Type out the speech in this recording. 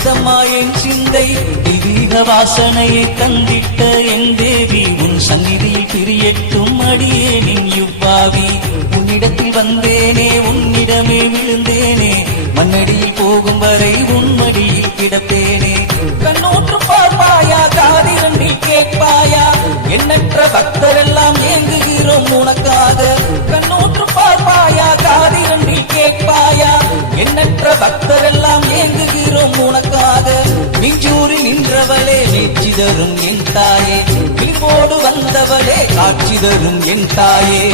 பெருகுதம்மா என் சிந்தை தெய்வீக வாசனையை தந்திட்ட என் தேவி உன் சந்நிதியில் பிரியட்டும் அடியேனின் இவ்வாவி உன்னிடத்தில் வந்தேனே உன்னிடமே விழுந்தேனே மண்ணடியில் போகும் வரை உன்மடியில் கிடப்பேனே கண்ணூற்று பார்ப்பாயா காதிரண்டில் கேட்பாயா எண்ணற்ற பக்தரெல்லாம் ஏங்குகிறோம் உனக்காக கண்ணூற்று பார்ப்பாயா காதிரண்டில் கேட்பாயா எண்ணற்ற பக்தரெல்லாம் ஏங்குகிறோம் உனக்காக நெஞ்சூரி நின்றவளே நேர்ச்சி தரும் என் தாயே கிளிப்போடு வந்தவளே காட்சி தரும் என் தாயே